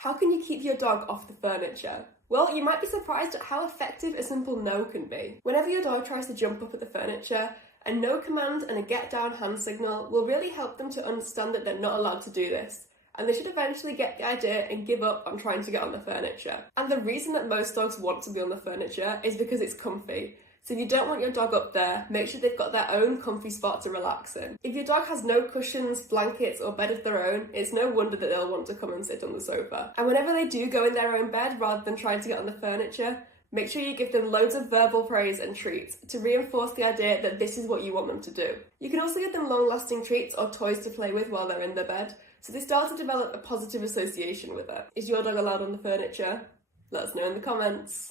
How can you keep your dog off the furniture? Well, you might be surprised at how effective a simple no can be. Whenever your dog tries to jump up at the furniture, a no command and a get down hand signal will really help them to understand that they're not allowed to do this, and they should eventually get the idea and give up on trying to get on the furniture. And the reason that most dogs want to be on the furniture is because it's comfy. So if you don't want your dog up there, make sure they've got their own comfy spot to relax in. If your dog has no cushions, blankets, or bed of their own, it's no wonder that they'll want to come and sit on the sofa. And whenever they do go in their own bed rather than trying to get on the furniture, make sure you give them loads of verbal praise and treats to reinforce the idea that this is what you want them to do. You can also give them long-lasting treats or toys to play with while they're in their bed, so they start to develop a positive association with it. Is your dog allowed on the furniture? Let us know in the comments.